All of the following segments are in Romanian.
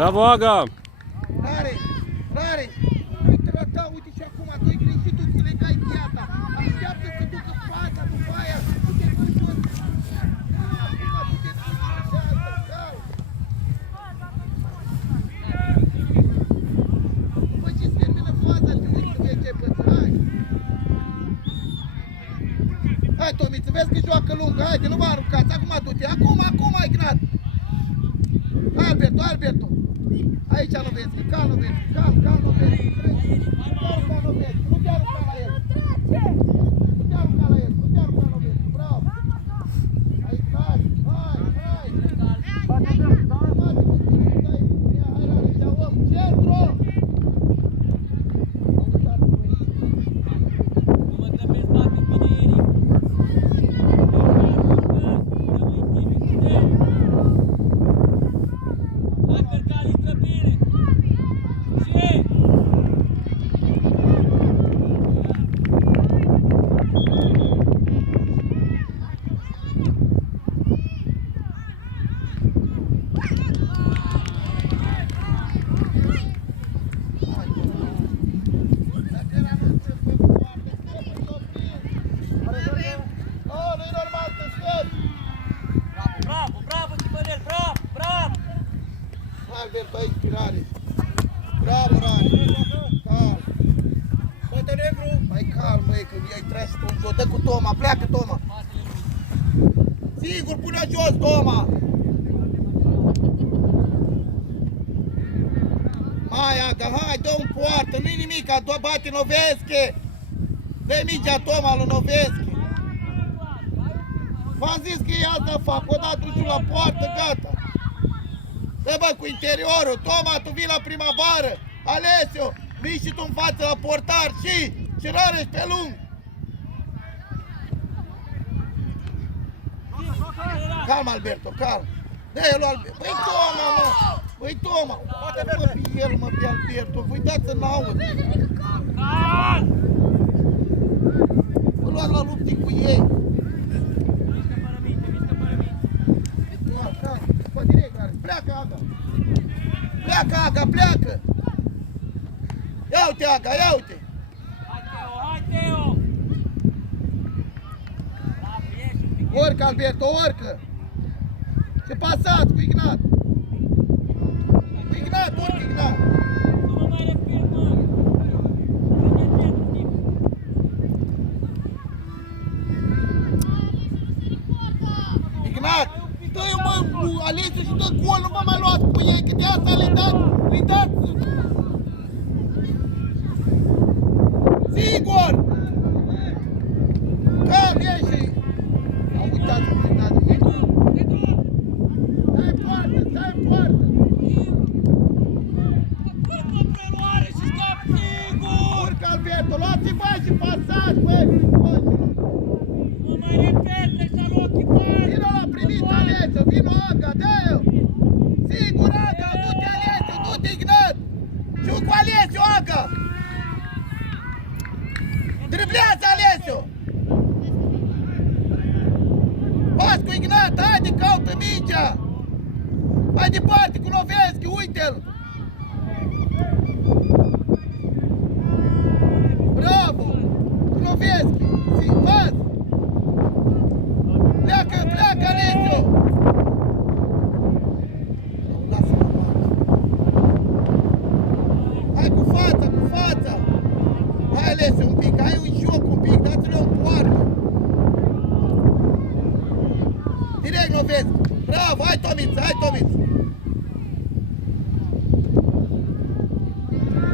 Bravo, Aga! Rare! Rare! Uite la ta, uite și acum, tu-i greșit, tu ți legai piata. Așteaptă să ducă fața după aia. Tu te duci jos. Acum, tu te duci jos de asta, cal. După ce-ți termină faza, te uiți să vezi ce păți. Hai! Hai, Tomiță, vezi că joacă lungă. Haide, nu vă aruncați. Acum du-te. Acum, Ignat. Hai, Alberto, Alberto. Aici nu vezi, cal nu vezi, cal nu vezi. Cal nu vezi, nu te arunca la el. Nu te arunca la el, nu te arunca la el. Bravo. Hai, hai. Bate, centru. Alberto, aici, Rare. Bravo, Rare. Calm. Montenegru. Mai calm, băi, că i-ai tras tu în jos. Dă cu Toma, pleacă, Toma. Sigur, pune jos, Toma. Hai, Aga, hai, dă un poartă, nu-i nimic, bate Noveschi. Dă-i mingea Toma lui Noveschi. V-am zis că e asta fac, odată duci la poartă, gata. Dă bă cu interiorul, Toma, tu vii la primăvară, Alesio, vii și tu în față la portar și Rareș pe lung. Calm, Alberto, calm. Dă-i lui Alberto, băi Toma, mă, băi Toma, mă pe el, mă pe Alberto, voi dați să n-aud. Vă luați la lupte cu ei. Pleacă, Aga! Pleacă, Aga, pleacă! Ia uite, Aga, ia uite! Hai, Teo! Orcă, Alberto, orcă! Ce pasați cu Ignat! Cu Ignat, urcă, Ignat! Nu mă mai respir, mă! Ignat! Dă-i, mă, Alesiu și dă gol, nu mă mai luați cu ei, că de asta le dați! Sigur! Cam, ieși! Au uitat cu Ignat! Stai în poartă, stai în poartă! Urcă preluare și scap sigur! Urcă, Alberto, luați-i bani și pasați, băi! Nu mai repete, și-a luat chipar! Vino la primit, Alesiu, vino, Aga, dă-i-o! Sigur, Aga, du-te, Alesiu, du-te, Ignat! Și cu Alesiu, Aga! Driblează, Alesiu! Pas cu Ignat, haide, caută mingea! Mai departe cu Noveschi, uite-l! Bravo! Cu Noveschi! Pas! Pleacă, pleacă, Alesiu! Lasă-mă, hai cu fața, cu fața! Hai, Alesiu, un pic, hai un joc un pic, dați-le un poartă! Direct, Noveschi! Bravo, hai, Tomiță, hai, Tomiță!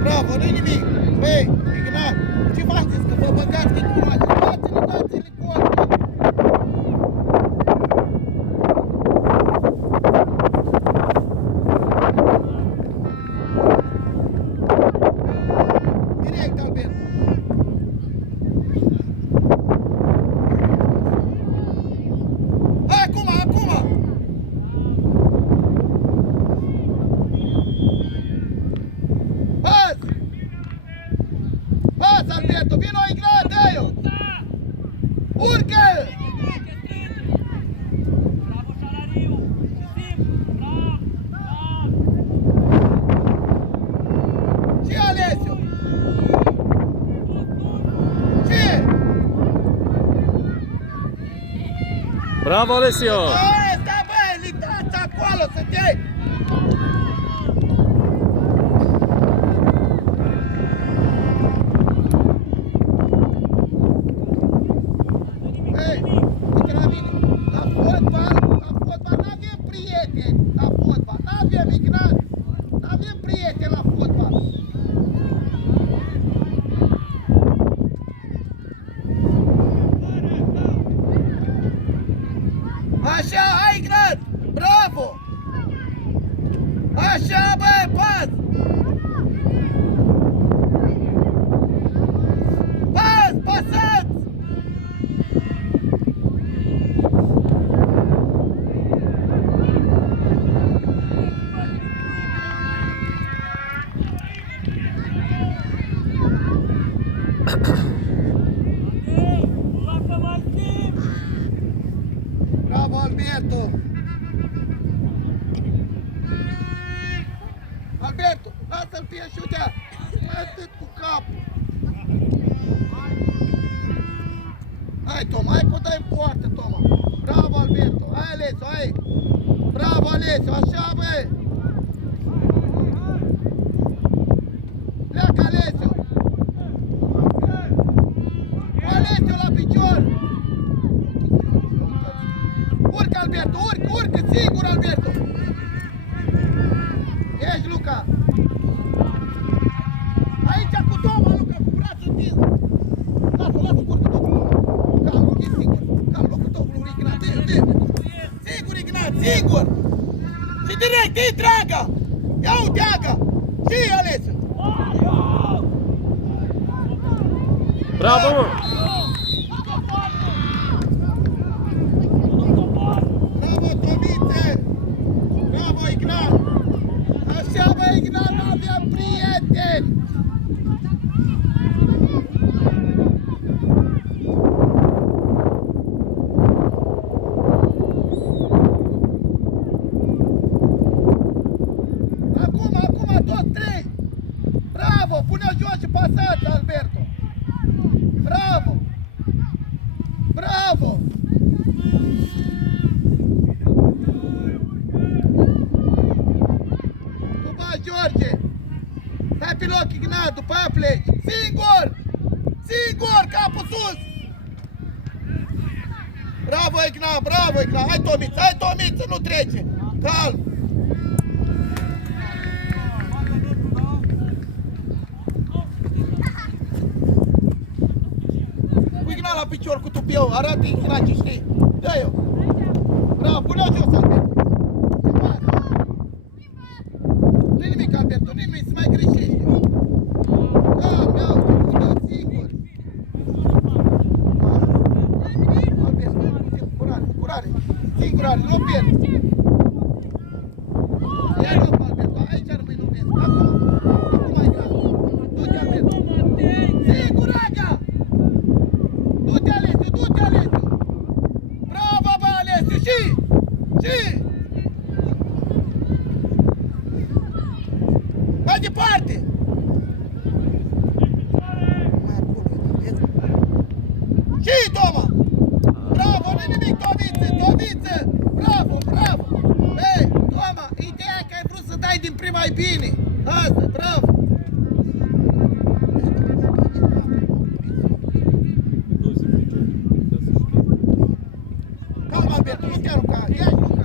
Bravo, nu-i nimic! Băi, Ignat, ce v-am zis, că vă băgați din curaj? Dați-le gol! Direct, Alberto! Hai, acum, acum! Pas! Pas, Alberto! Vino, Ignat, dă-i-o! Urcă! Bravo, Salariu! Simplu, bravo, bravo! Bravo, Alessio! Ăsta, băi, litați acolo, sunteți! Ei, uite la mine, la fotbal n-avem prieteni, la fotbal, n-avem, Ignat, n-avem prieteni la fotbal. Așa, hai Ignat, bravo! Așa, băi, pas! Pas, pasați! Bravo, Alberto! Alberto, lasă-l fie și uite, atât cu capul. Hai, Toma, hai că o dai în poartă, Toma. Bravo, Alberto, hai, Alessio, hai. Bravo, Alessio, așa, băi. Pleacă, Alessio. Cu Alessio la picior. Urcă, Alberto, urcă, singur, Alberto. Ești, Luca. Aici cu Toma, Luca, cu brațul întins. Lasă, curte totul. Calm, e singur. Calm, locul tău, lui Ignat, singur, Ignat, singur. Și direct, e Draga. Ia uite, Aga. Și Alessio. Bravo, mă! Bravo, Tomițe! Bravo, Ignat! Așa, bă, Ignat, n-aveam prieteni! Acum, toți trei! Bravo, pune-o jos și pasați, Alberto! Bravo! Bravo! George! Stai pe loc, Ignat, după aia pleci! Singur! Singur, capul sus! Bravo, Ignat, bravo, Ignat! Hai, Tomiță, nu trece! Calm! Cu Ignat la picior, cu tupeu, arată Ignat ce știi! Dă-i-o! Bravo, pune-o jos, Albert! Nu-i nimic, Alberto, nu-i nimic, să mai greșești. Calm, ia uite, pune-o singur. Alberto, curare, singurare, nu pierzi. Ia loc, Alberto, aici rămâi, nu vezi. Acum ai grad. Du-te, Alberto. Singur, Aga! Du-te, Alessio. Bravo, bă, Alessio, și! Mai departe! Și, Toma! Bravo, nu-i nimic, Tomiță! Bravo! Ei, Toma, ideea e că ai vrut să dai din prima mai bine! Asta, bravo! Calma, Alberto, nu te arunca! Ia-și, Luca!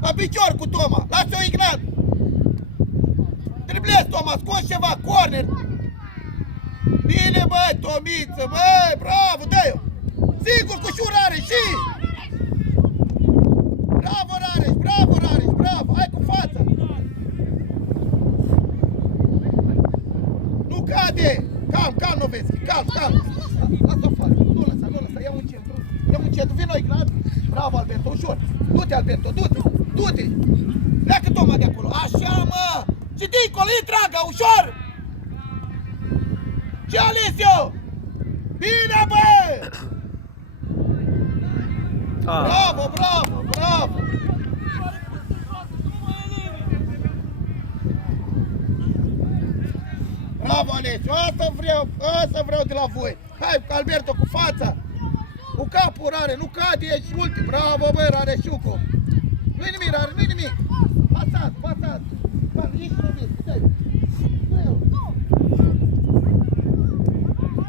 La picior cu Toma, lasă-o Ignat! Driblezi, Toma, scoți ceva, corner! Bine, băi, Tomiță, băi, bravo, dă-i-o! Sigur cu șurare, și! Bravo, Rareș, bravo, hai cu fața! Nu cade! Calm, nu vezi, calm! Lasă-o afară, nu lăsa, ia un centru, vino Ignat! Bravo, Alberto, ușor! Du-te, Alberto, du-te, du-te! Pleacă Toma de acolo! Așa, mă! Și dincolo, intragă, ușor! Ce Alessio? Bine, bă! Bravo, bravo, bravo! Bravo, Alessio! Asta vreau de la voi! Hai, Alberto, cu fața! Cu capul, Rare, nu cade, ești ultim! Bravo, bă, Rareșucu! Nu-i nimic, Rare, nu-i nimic! Pasați, pasați! Bă, ești lovit, stai!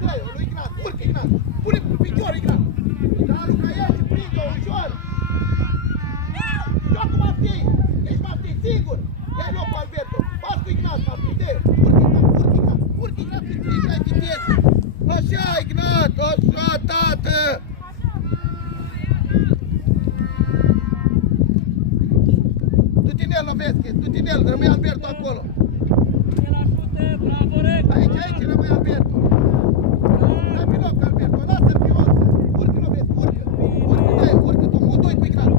Stai, lui Ignat, urcă, Ignat! Pune cu picior, Ignat! Da, Luca, ieși, prinde-o, ușor! Joacă Martin! Ești Martin, sigur! Ia-i loc cu Alberto! Pas cu Ignat, Martin, de-o! Urcă, Ignat, urcă, Ignat, prin frică, ai viteză! Așa, Ignat, așa, tată! Du-te în el, Loveschi, du-te în el, rămâi Alberto acolo! El ajută, bravo, Rec! Aici, rămâi Alberto! Dai pe loc, Alberto, lasă fiosă! Urcă, Loveschi, urcă! Urcă, dai, urcă, tu, doi cu Ignat!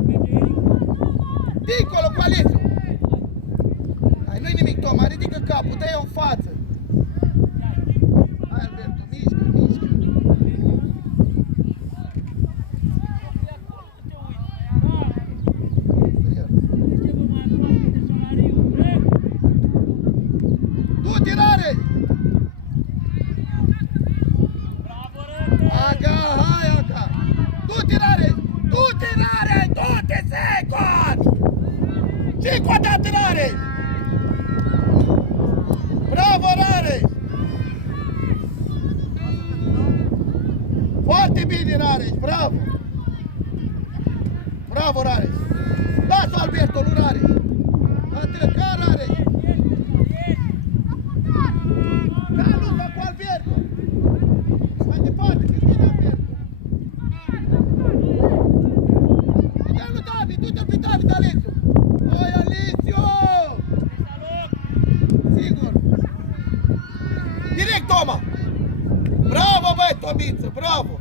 Dincolo cu Alessio! Hai, nu-i nimic, Toma, ridică capul, dă-i-o în față! Hai, Alberto, mișcă, mișcă! Du-te, Rare! Aga, hai, Aga! Du-te, Rare! Du-te, Rare! Du-te, second! Ce-i cu atât, Rare? Bravo, Rare! Foarte bine, Rareș, bravo! Bravo, Rareș! Lasă-o, Alberto, lui Rareș! Atât, ca Rareș! Ca Luca cu Alberto! Mai departe, că vine Alberto! Du-te-l lui David, du-te-l pe David, Alessio! Hai, Alessio! Sigur! Direct, Toma! Bravo, băi, Tomiță, bravo!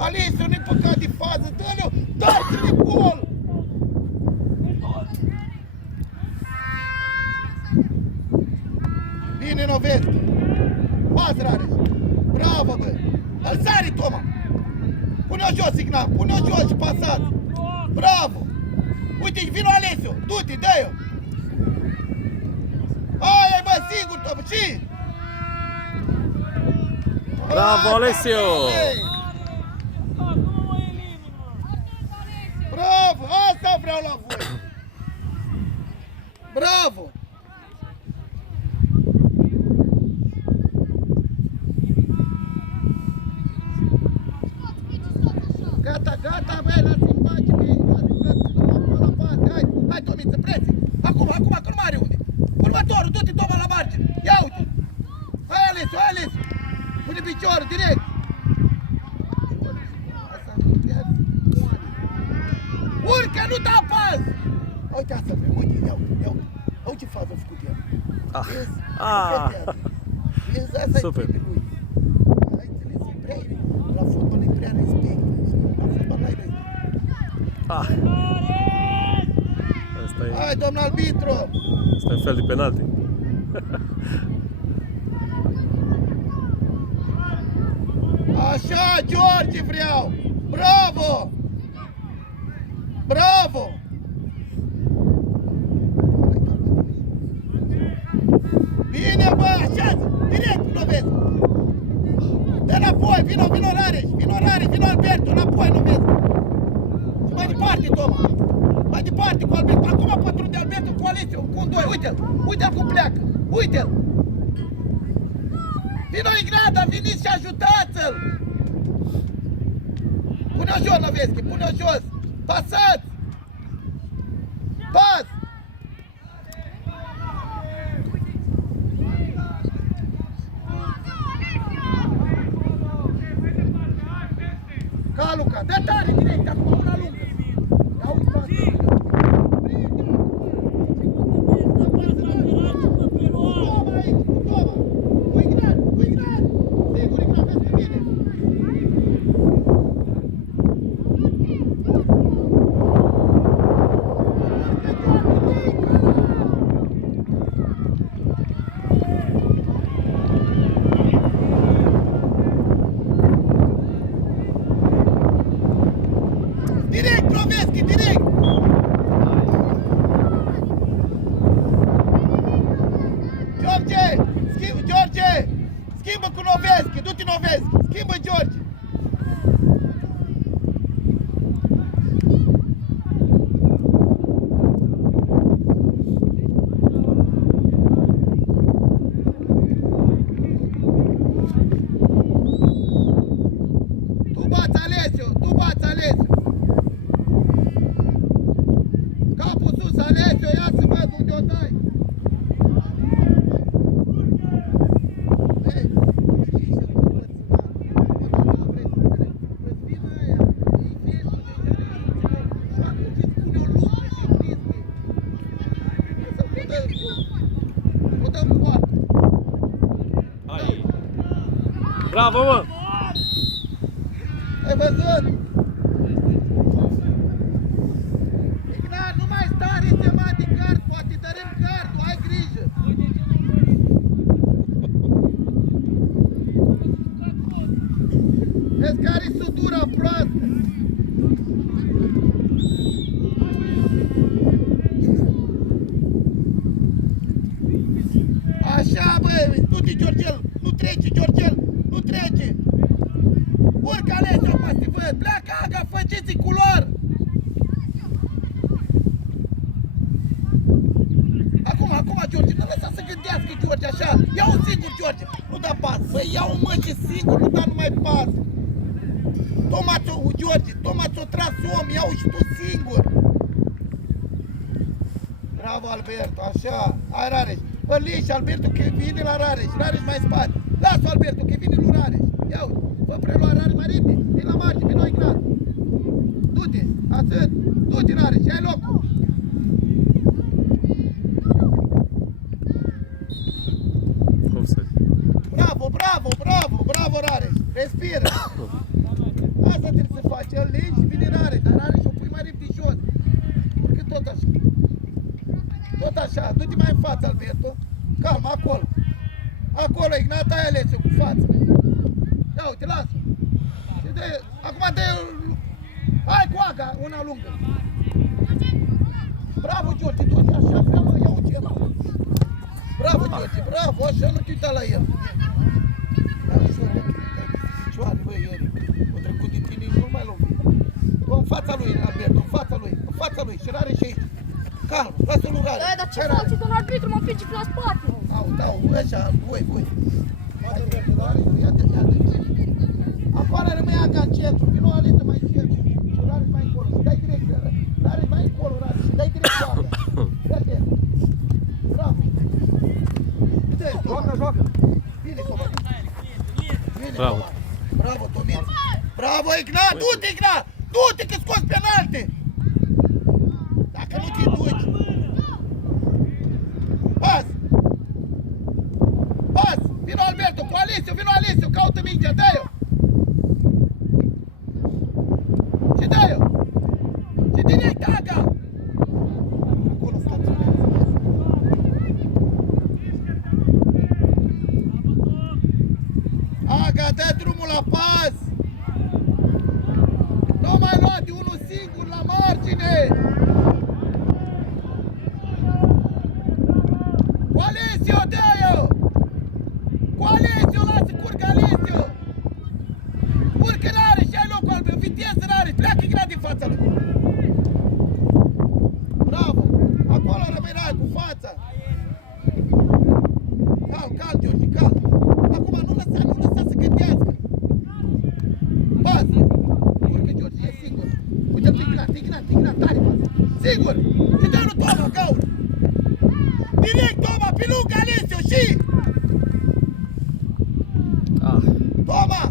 Alessio, nu-i păcat de fază, dă-le-o, dați-le gol! Bine, Novescu! Pas, Rareș! Bravo, bă! Alzare, Toma! Pune-o jos, Ignat! Pune-o jos și pasați! Bravo! Uite, vino Alessio! Du-te, dă-i-o! Hai, bă, sigur, Toma! Și? Bravo, Alessio! Bravo! Asta vreau la voi! Bravo! Gata, gata, băi, lasă-mi pace, băi, lasă-mi la față, hai, Tomiță, presi! Acum, că nu mai are unde! Următorul, du-te, Toma, la margine! Ia uite! Hai, Alessio, hai, Alessio! Pune piciorul, direct! Urcă, nu da pas! Uite asta, uite, ia uite, uite ce fază a făcut el! Vezi? Vezi, asta-i Super. trebuie lui! Ai înțeles, e prea, la fotbal e prea respect, la fotbal n-ai respect! Asta e, Hai, domnul arbitru! asta e un fel de penalti. Așa, George vreau! Bravo! Bravo! Bine, bă, așa, direct, nu vezi! Dă înapoi, vino Rareș, vino Alberto, înapoi, nu vezi! Și mai departe, Toma! Mai departe cu Alberto, acum pătrunde Alberto cu Alessio, cu un doi, uite-l! Uite-l cum pleacă, uite-l! Vino Ignata, veniți și ajutați-l! Pune-o jos, Loveschi, pune-o jos! Pasați! Pas! Ca Luca, dă tare direct, acum una lungă! Ia uite, pas! Toma aici, Toma! Cu Ignat, sigur Ignat, vezi că vine! Schimbă cu Noveschi, du-te Noveschi. Schimbă George. Tu bați Alesiu. Capul sus, Alesiu, ia să văd unde o dai. Bravo, mă! Ai văzut? Ignat, nu mai sta rețemat din gard, poate tărâm gardul, ai grijă. Vezi care-i sutura proastă. Așa, băi, du-te, Georgel, nu trece, Georgel, nu trece. Urcă, Alesiu, acum te văd, pleacă, Aga, faceți-i culor. Acum, George, nu lăsa să gândească, George, așa. Ia-o singur, George, nu da pas. Băi, ia-o, mă, ce singur, nu da numai pas. Toma ți-o tras om, ia-o și tu singur. Bravo, Alberto, așa, hai, Rareș. Bă, liși, Alberto, că vine la Rareș, Rareș mai spate. Lasă-o, Alberto, că vine lui Rareș. Ia uite, fă prelua Rareș mai repede, e la margine, vino Ignat. Du-te, atât, du-te, Rareș, ai locul. Offside. Bravo, Rareș, respiră. Asta trebuie să faci, îl lingi și vine Rareș, dar Rareș o pui mai repede jos. Urcă tot așa. Tot așa, du-te mai în față, Alberto. Calm, acolo. Acolo, Ignat, ai Alesiu cu față. Ia uite, lasă. Și acum dă hai cu Aga, una lungă. Bravo, George, du-te așa, vreau mă, ia uite ăla. Bravo, George, bravo, așa nu te uita la el. Picioare, băi, el. O trecut de tine, nu mai lovi. În fața lui, Alberto, în fața lui, și Rareș aici. Calm, lasă-l lui Rareș. Da, dar ce faci, domnul arbitru, mă împinge la spate. Au, așa, voi. Hai, Rareș, ia-te. Afară rămâi Aga în centru, vino Alesiu mai în centru. Și Rareș mai încolo, și dai direct, Rareș mai încolo, Rareș, și dai direct cu Aga. Ia-te. Bravo. Joacă. Bine, Toma. Bravo. Bravo, Tomiț. Bravo, Ignat, du-te, Ignat. Du-te că scoți penalte. Dacă nu te duci. Pas. Vino Alberto, cu Alesiu, caută mingea, dă-i-o. Și dă-i-o. Și direct, Aga. Acolo staționează. Aga, dă drumul la pas. Nu mai lua de unul singur la margine. Cu Alesiu, dă-i-o. Cu Alesiu, lasă, curcă Alesiu. Urcă Rareș, ai locul Albert, viteză Rareș, pleacă Ignat din fața lui. Bravo, acolo rămâi Rareș cu fața. Calm, George, calm. Acum nu lăsa să gândească. Pas. Urcă George, e singur. Uite-l pe Ignat, tare pas. Singur. Și dă lui Toma, gaură. Direct, Toma, pe lângă Alesiu și... Toma,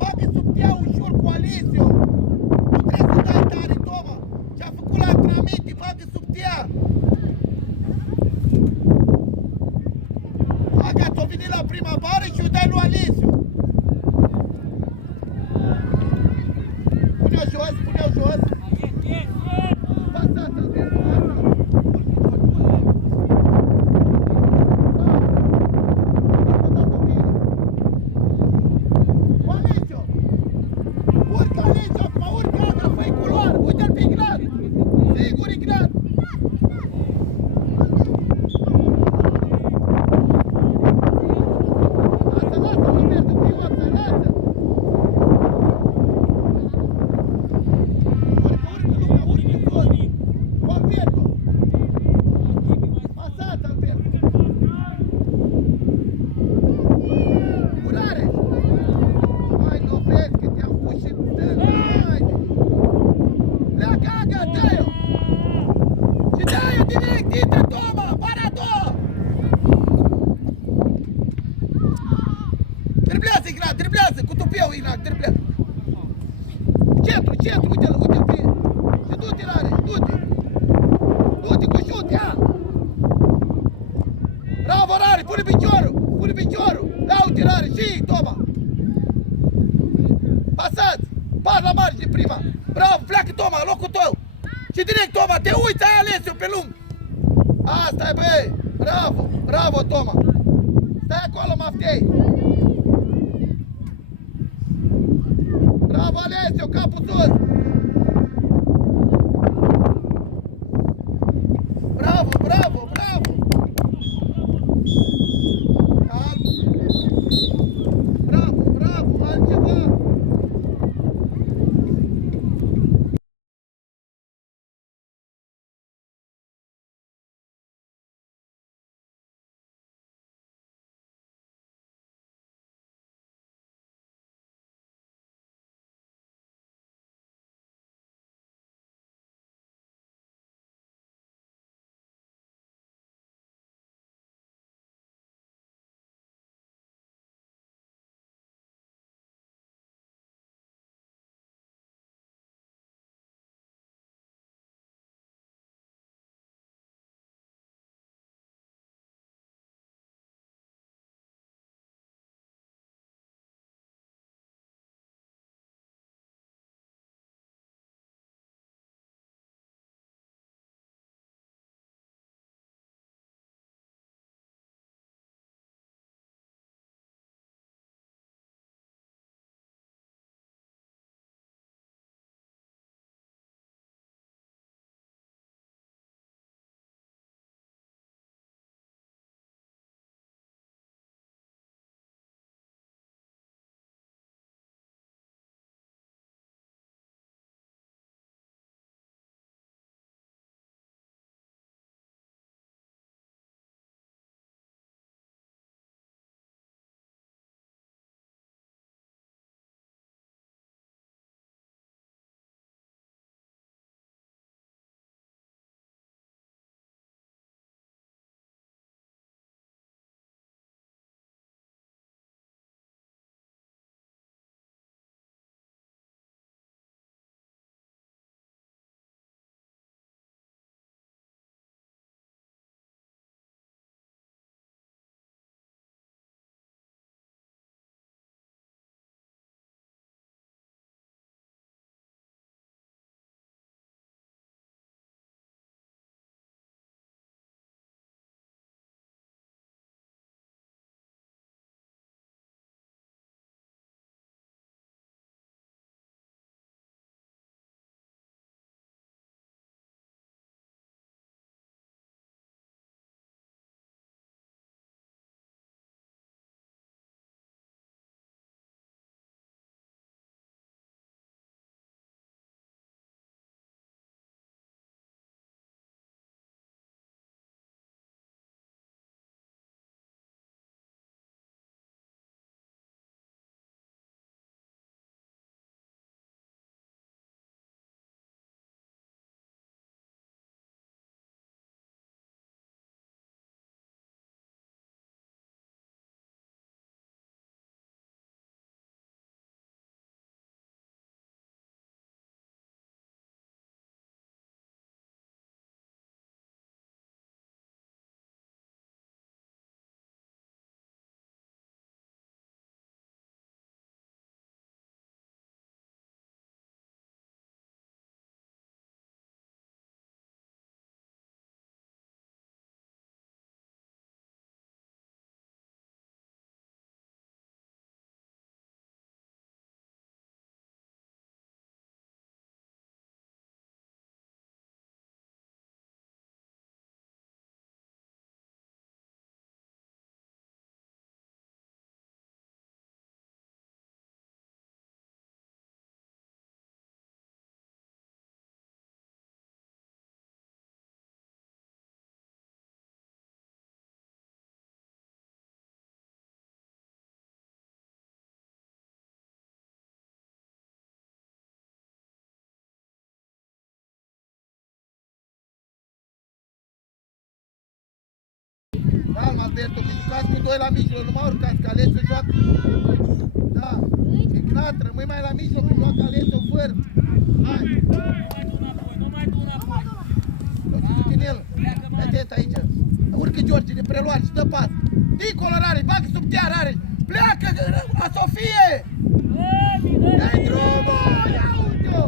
bagă sub tea ușor cu Alesiu. Nu trebuie să dai tare, Toma. Ce-a făcut la antrenamente, bagă sub tea. Aga, ți-o venit la prima bară și o dai lui Alesiu. Pune-o jos. Pasat, Alberto, Urcă Alesiu, Driblează, Ignat, driblează, cu tupeu, Ignat, driblează. Centru, uite-l, uite-l pe el. Și du-te, Rare, du-te. Du-te cu șut, ia. Bravo, Rare, pune piciorul. Da, uite, Rare, și Toma. Pasați, par la margine prima. Bravo, pleacă Toma, locul tău. Și direct, Toma, te uiți, ai ales-o pe lung. Asta e, băi, bravo, Toma. Stai acolo, Maftei. Bravo, Alessio, capul sus. calm, Alberto, că jucați cu doi la mijloc, nu mă urcați, că Alesio joacă. Da, Ignat, rămâi mai la mijloc, că joacă Alesio fără. Hai. Nu mai du înapoi. Du-te în el, atent aici. Urcă George de preluare și dă pas. Dincolo Rareș, bagă sub tea Rareș. Pleacă la Sofie! Dă-i drumul! Ia uite-o!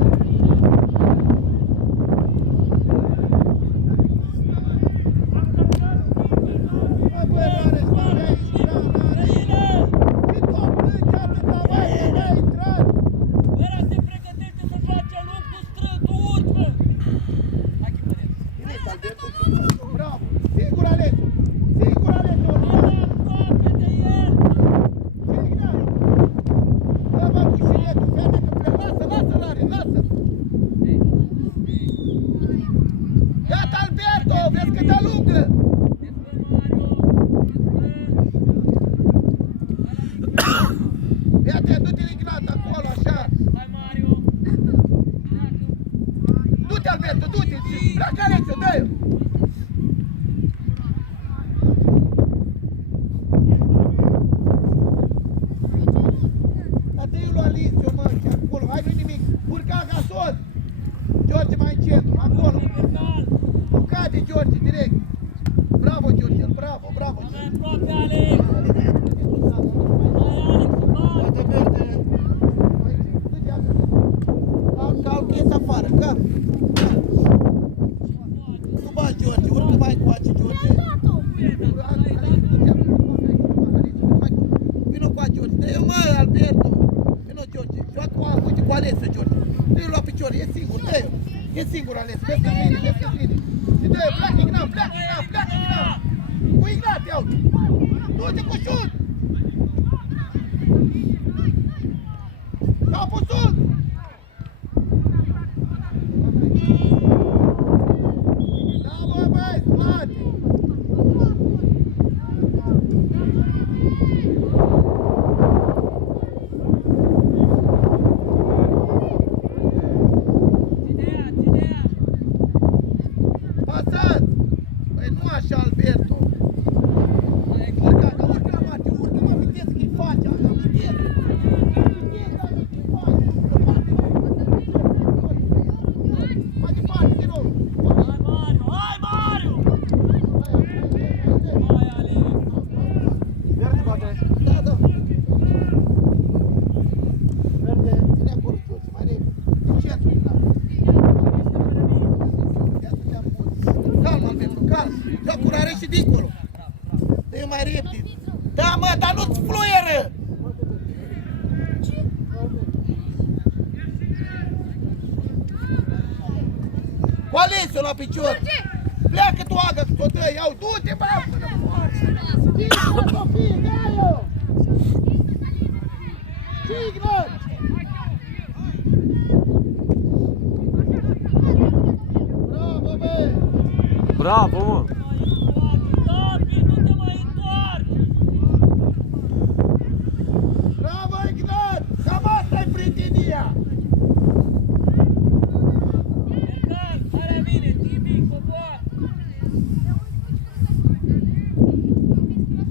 Mă bă, Rareș, mă bă, aici, Rareș! Și tot plânge atâta, mai că n-a intrat! Era se pregătește să joace loc, tu strâng, tu urci, bă! Hai, Chipănet. Bine, Alberto, bravo! Singur Alesio! Singur Alesio! Aproape de el! Dă bă, cușinetul, vede că plec, lasă, Rareș, lasă! Gata, Alberto, vezi că te alungă! Ia-te, du-te Ignat acolo, așa! Hai, Mario! Du-te, Alberto, du-te! Pleacă Alesio, dă-i-o! Dă-i lui Alesio, mă, și acolo, hai, nu-i nimic! Urca Gasol! George mai în centru, acolo! Nu cade George, direct! Bravo, George, bravo, bravo! Mai aproape, Alex! Hai de verde! Du-te acolo! Ca au chis afară, ca! Nu bagi, George, urcă mai coace, George! Vino cu George, dă-i-o, mă, Alberto! Vino, George, joacă uite cu Alesio, George! Nu-i lua picior, e singur, dă-i-o! E singur, Alesio, vezi că-ți vine, vezi că-ți vine! Și dă-i-o, pleacă Ignat, pleacă Ignat, pleacă Ignat! Cu Ignat, ia uite! Du-te cu șut! Capul sus! Bravo, băi, spate! Pasați! Păi nu așa, Alberto! Urcă, Mati, urcă, mă, viteză că-i face asta, viteză! Mai departe, din nou! Hai, Mario! Hai, Mario! Hai, Alex! Verde, bate! Da, da! Verde, ține acolo sus, mai repede! În centru, da! Ia să te apuci! Calm, Alberto, calm! Joc cu Rareș și dincolo! Dă-i mai repede! Da, mă, dar nu-ți fluieră! Cu Alesio la picior! Pleacă tu, Aga, că ți-o dă! Iau, du-te, bă! Până poarță! Ignat, Sofie, dă-i-o! Ce Ignat? Bravo, bă! Bravo, mă! Nu te mai întoarci! Bravo, Ignat! Cam asta-i prietenia! Ercan, hai la mine, Timi, cobor!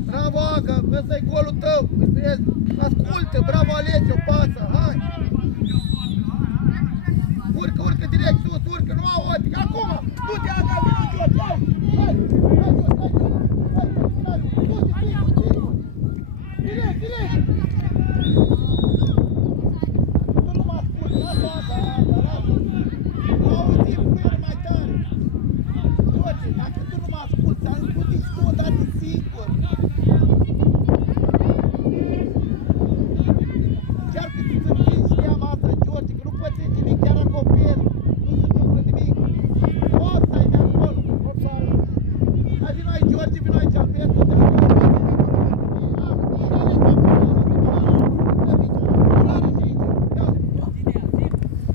Bravo, Aga! Ăsta-i golul tău! Vezi? Ascultă! Bravo, Alesio! Pasă! Hai! Urcă, urcă direct sus! Urcă! Nu au otic! Acum! Du-te, Aga! Vino, George! Hai! Hai! Hai, George! Hai, George! Hai! Du-te! Singur! Singur! Direct! Direct! Tu nu mă asculti! Lasă, Aga! Aga! Lasă! Nu auzi fluier mai tare! George, dacă tu nu mă asculti, am spus și tu odată singur! Încearcă să învingi teama asta, George, că nu poți să nimic, chiar acoperi, nu se întâmplă nimic. Offside de acolo. Hai, vino aici, George, vino aici, Alberto, te rog.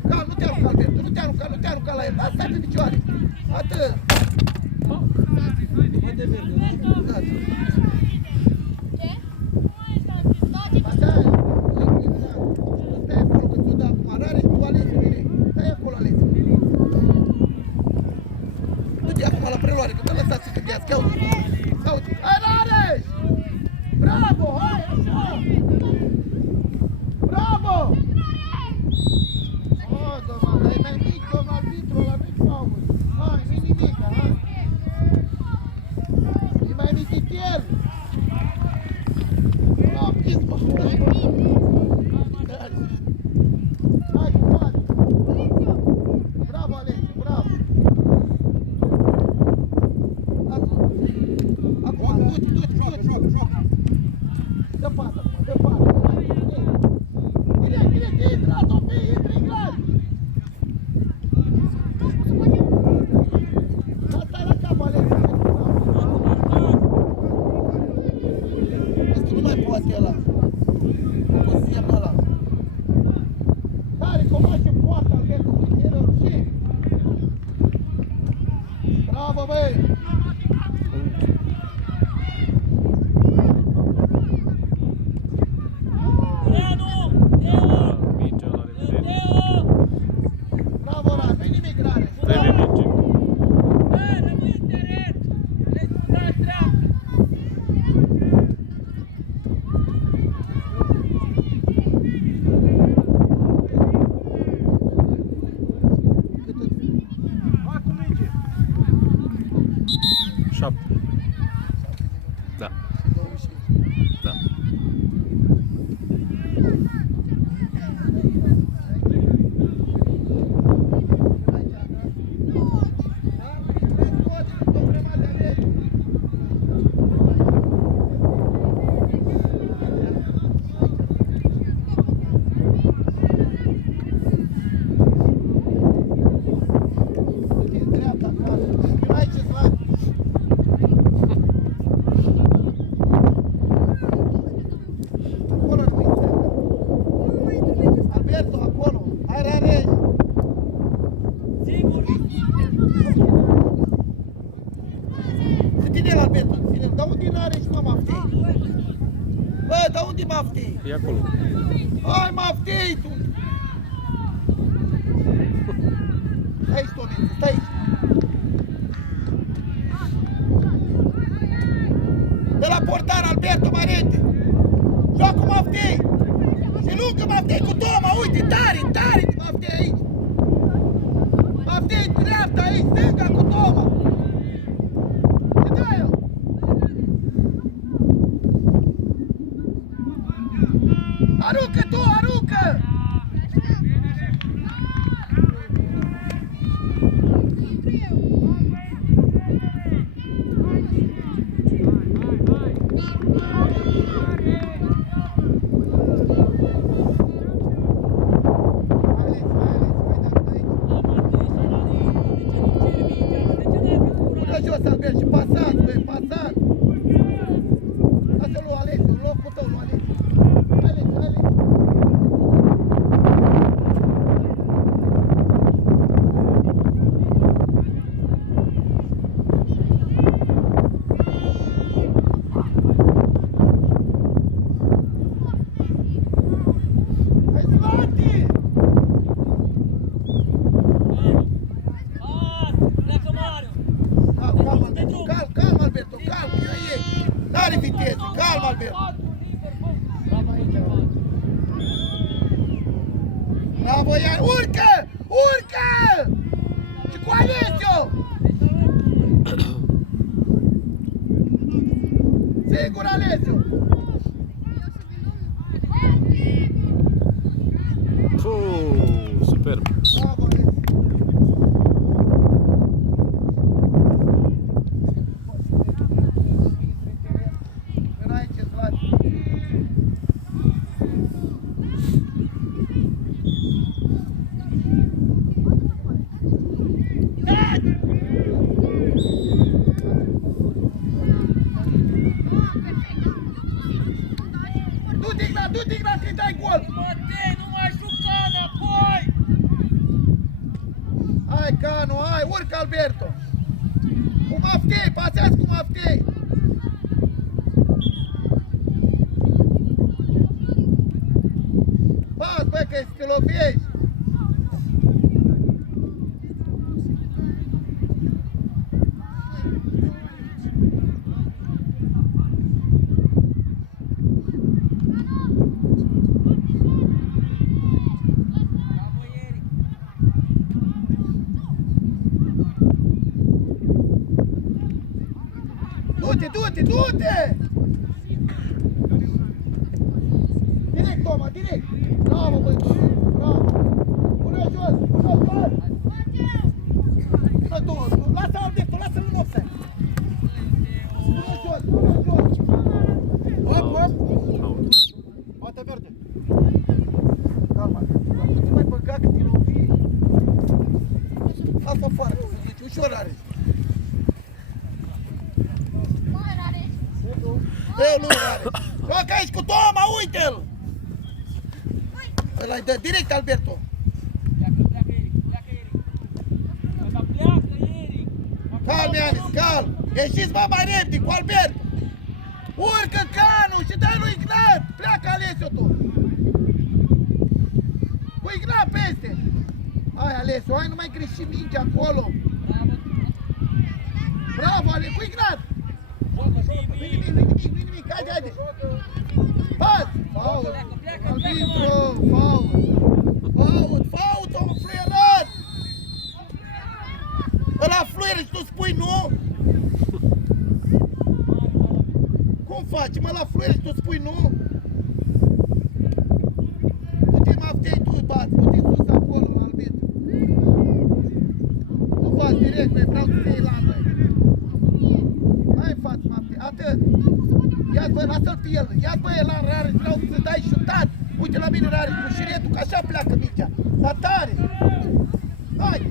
Calm, nu te arunca, Alberto, nu te arunca, nu te arunca la el, stai pe picioare. Atât. Gata. Asta e. Stai acolo că ți-o dă acum. Rareș, tu Alesio, vine. Stai acolo, Alesio. Du-te acum la preluare, că te lăsați să câtească. Ia uite. Ia uite. Hai, Rareș! Hai cu spate. Bravo, Alexi, bravo. Acum, du-te. Dă pasă acum, dă pasă. Direct, intră, Sofie, intră în grad. Asta e la cap, Alexi. Asta nu mai poate ăla. Cu semnul ăla. Care comașe poartă, Alberto, cu interiorul și... Bravo, băi! Mingea la revedere. Bravo, Ran, nu-i nimic grare. Trebuie minge. Rămâi în teren! Rezultat dreapta! Hai cu minge. 7. Da. Da. Alberto, acolo, hai rearezi. Sigur! Ține-l, Alberto, ține-l. Dar unde n-are și mă maftei? Bă, dar unde maftei? E acolo. Hai, maftei tu! Stai aici, Tomiță, stai aici. De la portar, Alberto, mai repede. Joacă maftei! Se lungă maftei cu Toma, uite, tare, maftei aici. Maftei dreapta aici, stânga cu Toma. Ce dă el? Aruncă tu, aruncă! Până jos, Albert, și pasați, băi, pasați! Lasă-l lui Alex, în locul tău, lui Alex. Alex. Hai, Slati! Pleacă Mario! Calm, Alberto, calm, Alberto, calm, că eu iei. N-are viteză, calm, Alberto. Bravo, iar, urcă! Și cu Alessio! Singur, Alessio! Superb. Bravo, Alessio! Înainte, Slati! Du-te, Ignat, că-i dai gol! Matei, nu mai juca înapoi! Hai, Canu, hai, urcă, Alberto! Cu maftei, pasează cu maftei! Pas, bă, că te lovești! Bravo, Eric! Du-te! Direct, Toma, direct. Bravo, băi, bravo. Pune jos, pune jos. Pune două, lasă Alberto, lasă-l în offside. Pune jos, pune jos. Hop, hop. Poate verde. Calma, nu te mai băga că te lovi. Lasă afară, să zici, ușor are. Eu nu are. Joacă aici cu Toma, uite-l! Ăla-i dă direct Alberto. Pleacă Eric. Dar pleacă Eric. Calm, Ianis, calm. Ieșiți mă mai repede cu Albert. Urcă canul și dă lui Ignat. Pleacă Alesio tu. Cu Ignat peste. Hai Alesio, hai nu mai greși mingea acolo. Bravo Ale, cu Ignat. Nu-i nimic, haide. Pas! Fault! Arbitru! Fault! Omul fluierat! Ăla fluieră și tu spui nu? Cum faci? Mă, la fluieră și tu spui nu? Du-te mafteai tu, bați, du-te sus acolo, la arbitru. Nu faci direct, băi, vreau să te iei la noi. Hai în față, mafte, atât. Ia-ți bă, lasă-l pe el, ia-ți bă, el are, vreau să dai șutat. Uite la mine are cu șiretul, că așa pleacă mingea. Dar tare. Hai.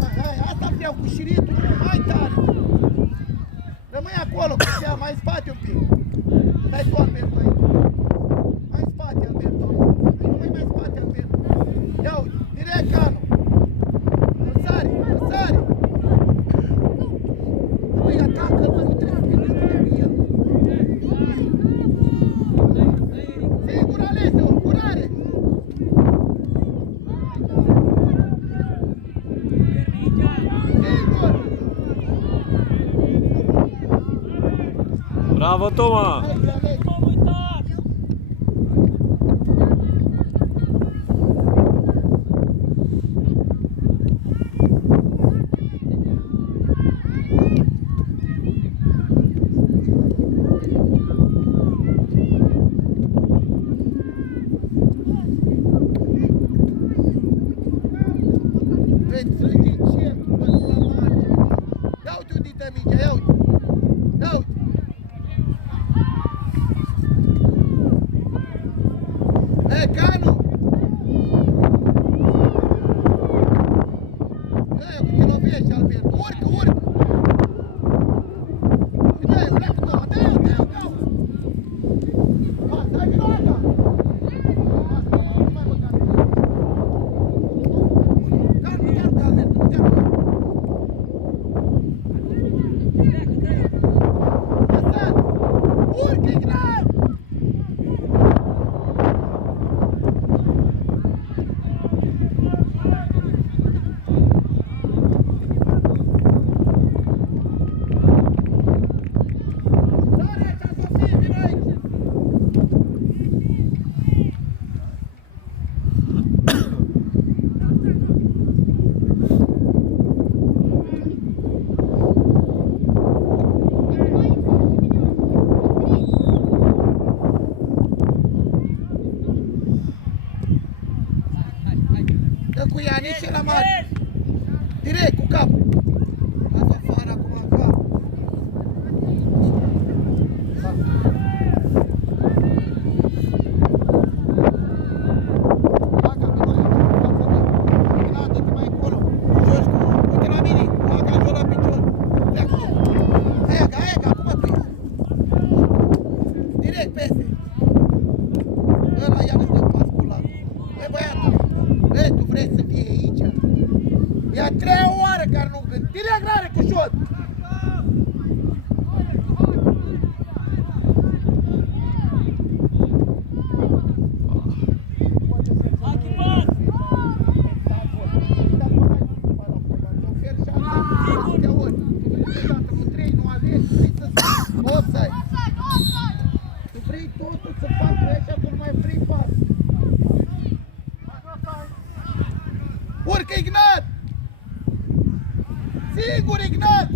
Hai, asta vreau cu șiretul, mai tare. Rămâi acolo, cu cea, mai în spate un pic. Dai tu, Alberto, aici. Mai în spate, Alberto. Rămâi mai în spate, Alberto. Ia uite, direct canul. Sari. Băi, atacă-l, mă, nu trebuie să te gândești cu el. Sigur, Alesio, curare! Sigur! Bravo, Toma! Hai, Alesio. M-am uitat. Vei strânge încet, bă, nu la marge. Ia uite unde-i dă mingea, ia uite. Ia uite. E, Canu! E, te lovești, Alberto. Urcă! Uite, pleacă Toma, dă-i! Hai, dai vinota! Nu mai băga mine. Calma, Alberto, nu te arunca. Lăsat! Urcă, Ignat! Dă-i aici, Sofie, vino aici! Dă cu Ianis și la mare. Direct, cu capul. Lasă afară acum în cap. Haga, vino aici. Ignat, dă-te mai încolo. Joci cu... Uite la mine. Haga, joc la picior. Pleacă tu. Haga, acum tu ești. Direct peste. Ăla Ianis dă pas cu latul. Băi, băiatul. Băi, tu vrei să fii aici? E a treia oară care nu gândi. Direct rare cu șot. Lucky pass. Offside. Tu vrei totul să faci așa, tu nu mai vrei pas. Urcă Ignat! Sigur Ignat!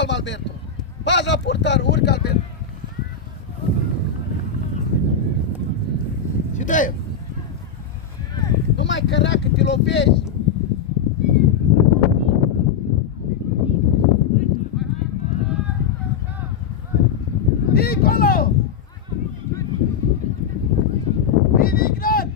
palma, Alberto. Bagi la portar, urcă, Alberto. Și dă-i. Nu mai căra că te lovești. Nicolo! Vine Ignan!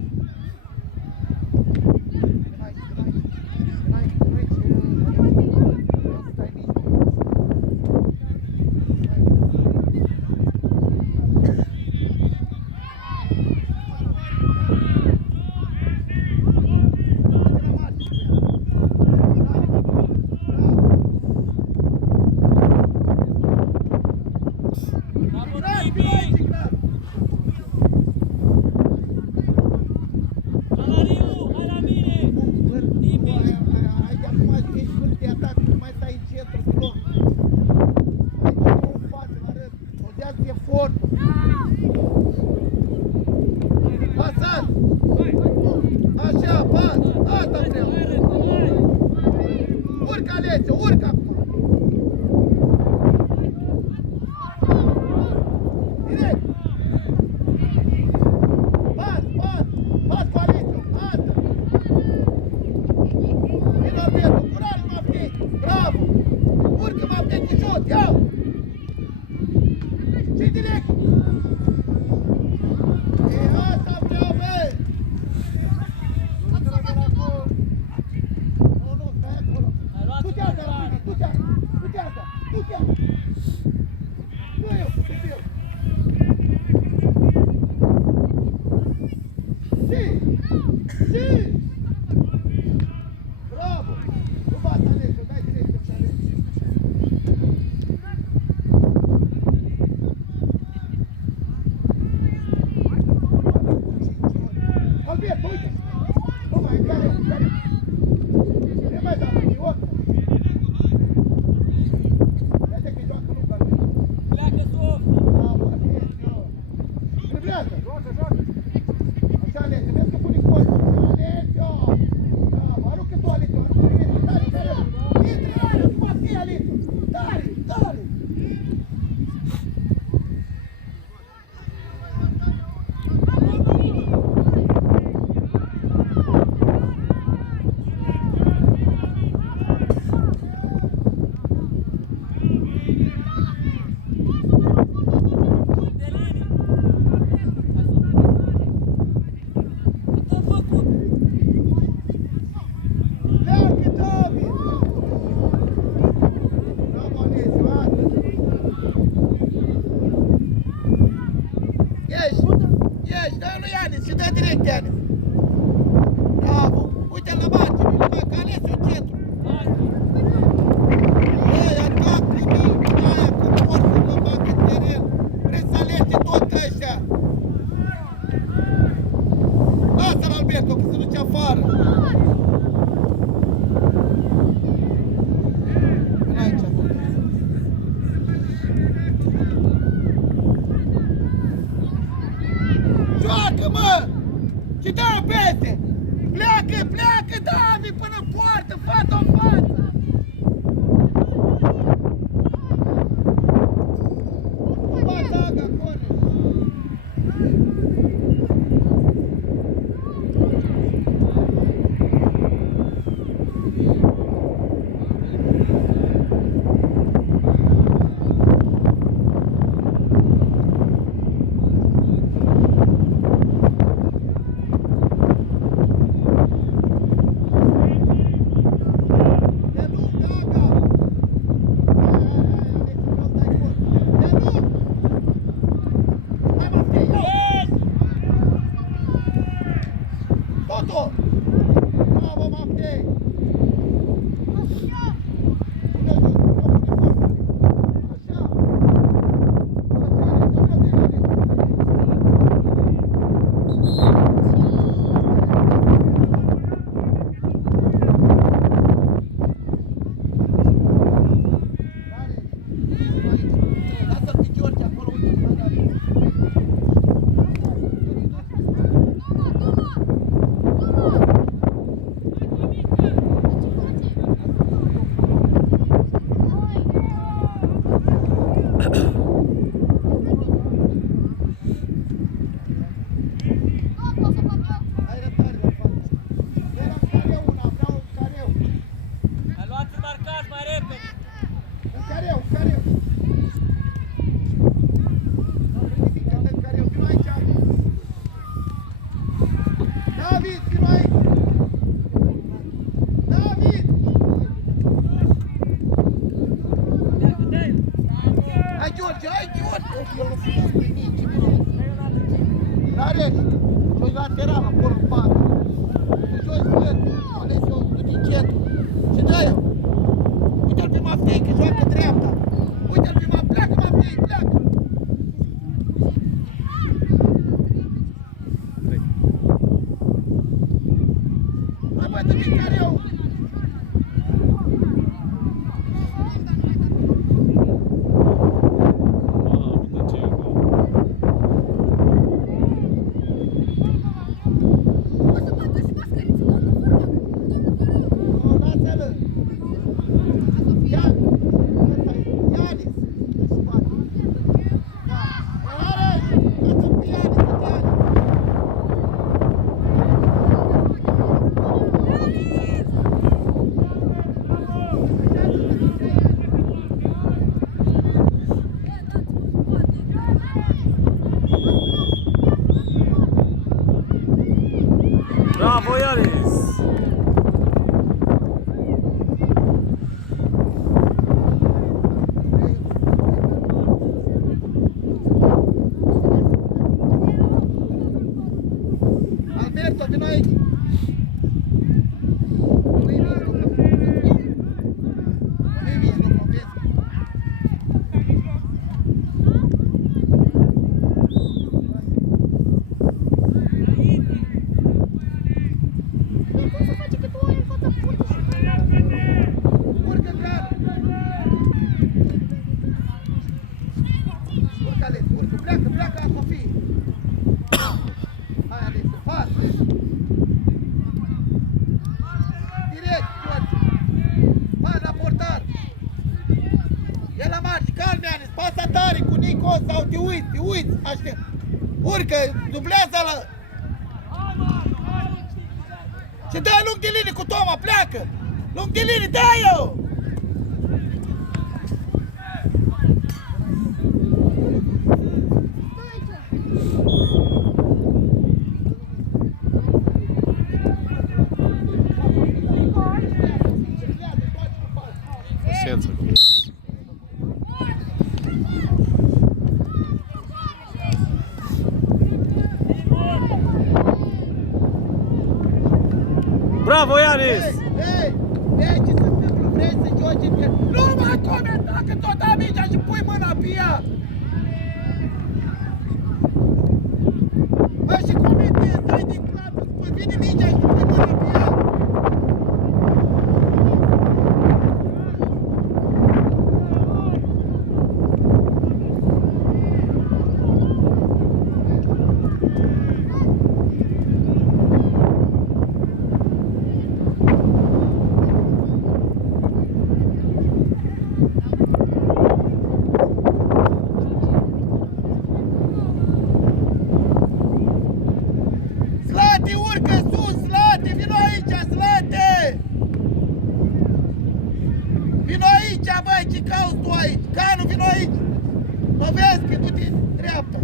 Bravo, Tibi! Alariu, hai la mine! Hai de acum ești vârf de atac, nu mai stai în centru deloc. Hai de acum în față, la rând. Odează efortul. Pasat! Așa, pas! Asta vreau! Urcă, Alesio, urcă acum! Direct! Pas, pas! Pas cu Alesio! Asta! Vino, Alberto, curaj, Maftic! Bravo! Urcă, Maftic, de jos! Ia-o! Și direct! E asta vreau, bă! Nu, stai acolo! Ai luat Du-te asta, Rafiki, du-te asta! Du-te asta! Du-te asta! Nu eu, sunt eu! Si! Bravo! Nu bați Alesio, dai direct și Alesio! Alberto, uite! Nu mai, care? Ne mai da idiot! Vede că-i joacă lungă, Alberto! Pleacă sus! Bravo, Alesio! Driblează! Așa, Alesio, vezi că pune corpul! Alesio! Bravo, aruncă tu, Alesio, aruncă tu, tare, tare! Intră, tare, nu mai fie, Alesio! Tare, tare! De linie! Tot făcut! Pleacă, David! Bravo, Alesio, asta! Ești, dă-i lui Ianis și dă direct Ianis! Bravo! Uite-l la margine, numai că Alesio în centru! Ei, atac primind aia cu portul la bag în teren! Vreți să alege tot ăștia! Lasă-l, Alberto, că se duce afară! Vino aici, Alberto. Joacă, mă! Și dă-o peste! Pleacă, pleacă, David, până în poartă, fă-o în față! Bă, Daga, corne! lateral acolo în patru. Te joci vânt, ales eu, du-te încetul. Și dă-i-o. Uite-l pe Maftei, că joacă dreapta. Uite-l pe Maftei, pleacă Maftei, pleacă. Mai băi, du-te care eu. Mamă, dar ce e gol. Nu, lasă-l. Ia, Ianis. Are, lasă-l pe Ianis, pe Ianis. Bravo, Ianis! Alberto, vino aici. Nu-i mijloc. Nu-i mijloc, mă vezi. Cum se face că tu ai în fața porții și Urcă car. Urcă, Ales, urcă. Pleacă, pleacă la Sofie. Hai, Ales, pas. Direct, George. Pas la portar. E la margine, calme, Ales. Pasa tare cu Nico sau te uiți, aștept. Urcă, dublează-l. Și dă lung de linie cu Toma, pleacă! Lung de linie, dă-i-o! Paciență. Bravo, Ianis! Ei, ce se întâmplă? Vrei să joci în nu mai comenta că tot amingea și pui mâna pe ea! Bă, și comentezi, dai din clasă, spui, vine mingea și pui mâna pe ea! Zlate, urcă sus, Zlate, vino aici, Zlate! Vino aici, băi, ce cauți tu aici? Canu, vino aici! Mă vezi că du-te dreapta!